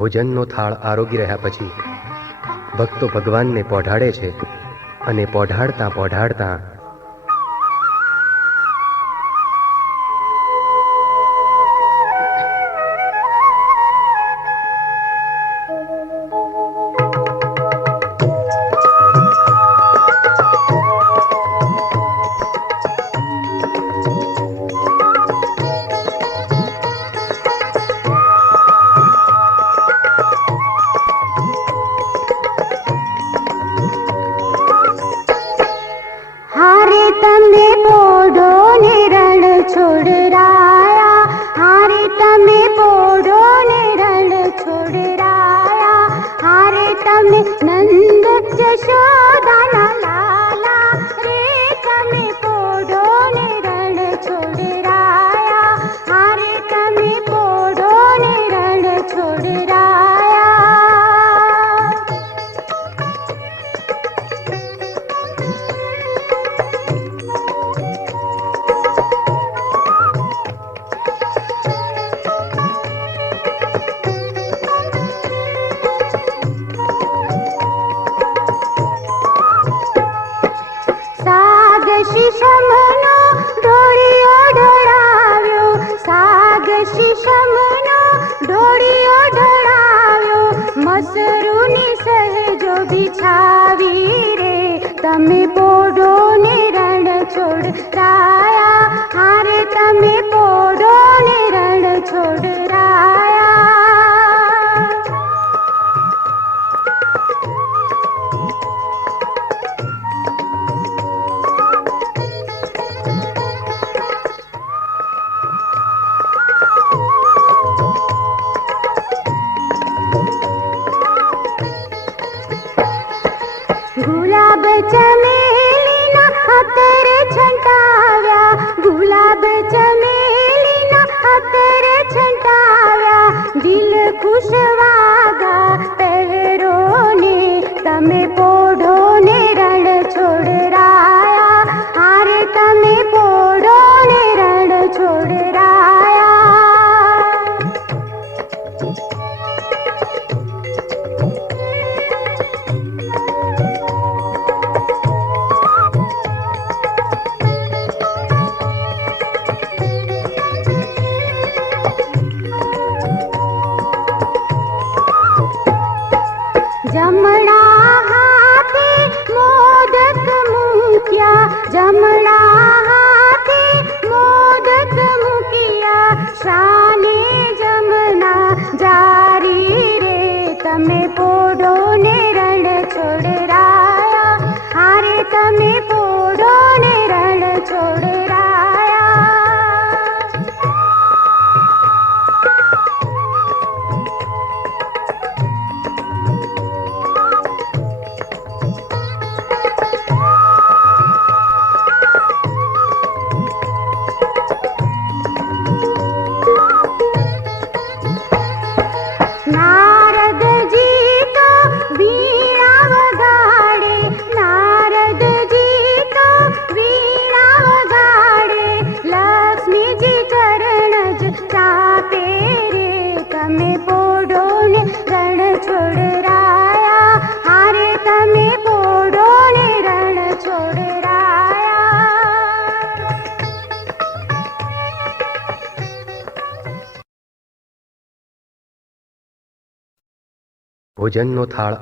ભોજનનો થાળ આરોગી રહ્યા પછી ભક્તો ભગવાનને પોઢાડે છે અને પોઢાડતા પોઢાડતા તમે પોઢો ને રણ છોડરાયા, હારે તમે પોઢો ને રણ છોડરાયા, હારે તમે નંદ જશોદાના લાલા રે, તમે પોઢો ને રણ છોડરાયા, હારે તમે પોઢો ને રણ છોડરાયા. શીશમનો ઢોળિયો ઢોળાવ્યો, સાગ શીશમનો ઢોળિયો ઢોળાવ્યો, મસરૂની સહેજો બિછાવી રે, તમે પોઢો ને રણ છોડરાયા, હારે તમે પોઢો ને રણ છોડરાયા. ગુલાબ ચમેલીના અત્તર છંટાવ્યા, ગુલાબ ચમેલીના અત્તર છંટાવ્યા, દિલ ખુશ વાગા પહેરો ને, તમે પોઢો ને રણ છોડરાયા, હારે તમે પોઢો ને રણ છોડરાયા. જમણા હાથે મોદક મૂક્યા, જમણા હાથે મોદક મૂક્યા, શાને જમના જારી રે, તમે પોઢો ને રણ છોડરાયા, હારે તમે પોઢો ને રણ છોડરાયા. નારદજી તો વીણા વગાડે, નારદજી તો વીણા વગાડે, લક્ષ્મીજી ચરણ જ ચાપે રે, તમે પોઢો ને રણ છોડરાયા, હારે તમે પોઢો ને રણ છોડરાયા. ભોજનનો થાળ